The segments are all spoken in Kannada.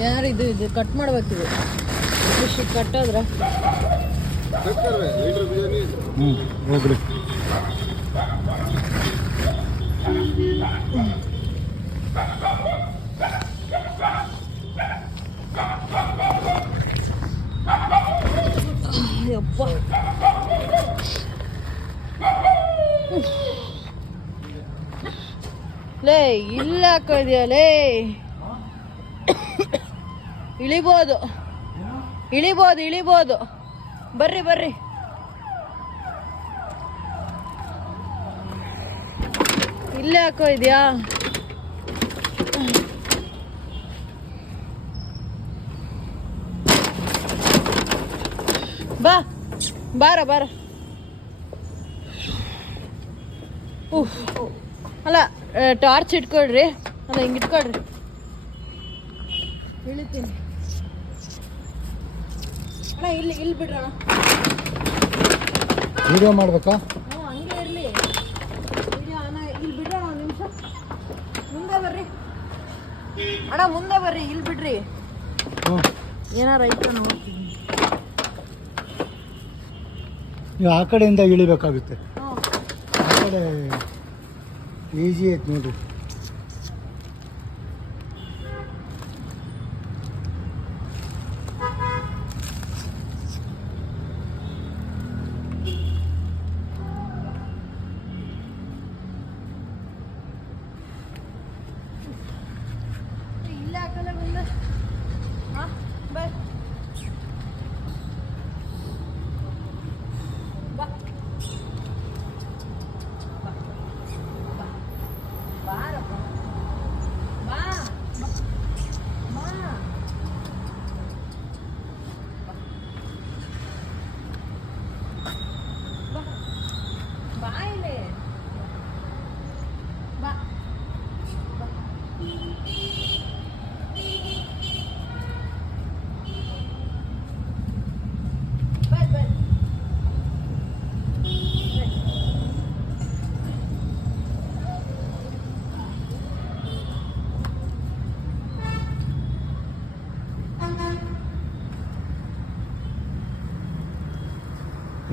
ಯಾರು ಇದು ಕಟ್ ಮಾಡ್ಬೇಕಿದೆ ಫಿಶ್ ಕಟ್ಟಾದ್ರೆ ಹೋಗ್ರಿ ಯಪ್ಪ ಲೇ ಇಲ್ಲ ಹಾಕೋದ್ಯಾ ಲೇ ಇಳಿಬೋದು ಇಳಿಬೋದು ಇಳಿಬೋದು ಬರ್ರಿ ಬರ್ರಿ ಇಲ್ಲೇ ಹಾಕೋ ಇದೆಯಾ ಬಾ ಬಾರ ಬಾರ ಅಲ್ಲ ಟಾರ್ಚ್ ಇಟ್ಕೊಳ್ರಿ ಅಲ್ಲ ಹಿಂಗೆ ಇಟ್ಕೊಳ್ರಿ ಇಳಿತೀನಿ ಅಣ್ಣ ಇಲ್ಲಿ ಬಿಡ್ರಣ ವಿಡಿಯೋ ಮಾಡ್ಬೇಕಾ ಹಂಗೆ ಇರಲಿ ವಿಡಿಯೋ ಅಣ್ಣ ಇಲ್ಲಿ ಬಿಡ್ರಣ ಒಂದು ನಿಮಿಷ ಮುಂದೆ ಬರ್ರಿ ಅಣ್ಣ ಮುಂದೆ ಬರ್ರಿ ಇಲ್ಲಿ ಬಿಡ್ರಿ ಏನಾರ ಐತ ನೋಡ್ತೀನಿ ನೀವು ಆ ಕಡೆಯಿಂದ ಇಳಿಬೇಕಾಗುತ್ತೆ ಆ ಕಡೆ ಈಜಿ ಐತೆ ನೋಡ್ರಿ ಇಲ್ಲ ಹಾಕಲ್ಲ ಮುಂದೆ ಹಾಂ ಬಾಯ್ ಬಾ ಬಾರಪ್ಪ ಬಾ ಬಾ ಬಾ ಇಲ್ಲಿ ಬಾ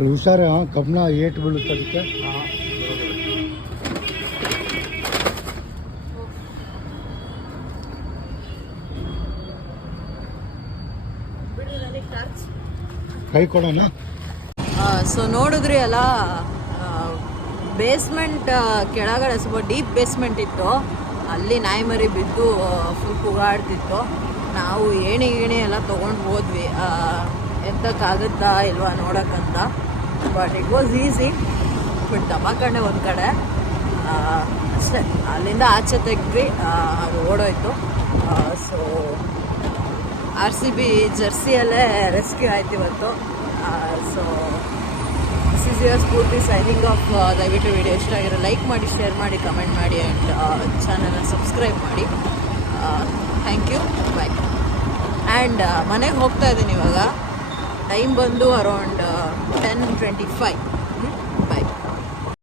ಹುಷಾರ ಕಬ್ಬಣ ಏಟು ಬೀಳುತ್ತೆ ಅದಕ್ಕೆ ಕೈ ಕೊಡೋಣ ಸೊ ನೋಡಿದ್ರಿ ಅಲ್ಲ ಬೇಸ್ಮೆಂಟ್ ಕೆಳಗಡೆ ಸ್ವಲ್ಪ ಡೀಪ್ ಬೇಸ್ಮೆಂಟ್ ಇತ್ತು ಅಲ್ಲಿ ನಾಯಿ ಮರಿ ಬಿದ್ದು ಫುಲ್ ಕೂಗಾಡ್ತಿತ್ತು ನಾವು ಏಣಿ ಎಲ್ಲ ತೊಗೊಂಡು ಹೋದ್ವಿ ಎತ್ತಕ್ಕಾಗುತ್ತಾ ಇಲ್ವಾ ನೋಡೋಕ್ಕಂತ but it was easy but ದಬಾಕಂಡೆ ಒಂದು ಕಡೆ ಅಷ್ಟೇ ಅಲ್ಲಿಂದ ಆಚೆ ತೆಗ್ದ್ವಿ ಅದು ಓಡೋಯ್ತು ಸೊ RCB ಜರ್ಸಿಯಲ್ಲೇ ರೆಸ್ಕ್ಯೂ ಆಯ್ತು ಇವತ್ತು so this is your Spoorthi signing off ದಯವಿಟ್ಟು ವಿಡಿಯೋ ಇಷ್ಟ ಆಗಿರೋ ಲೈಕ್ ಮಾಡಿ ಶೇರ್ ಮಾಡಿ ಕಮೆಂಟ್ ಮಾಡಿ ಆ್ಯಂಡ್ ಚಾನಲ್ನ ಸಬ್ಸ್ಕ್ರೈಬ್ ಮಾಡಿ ಥ್ಯಾಂಕ್ ಯು ಬಾಯ್ ಆ್ಯಂಡ್ ಮನೆಗೆ ಹೋಗ್ತಾ ಇದ್ದೀನಿ ಇವಾಗ ಟೈಮ್ ಬಂದು ಅರೌಂಡ್ 10:25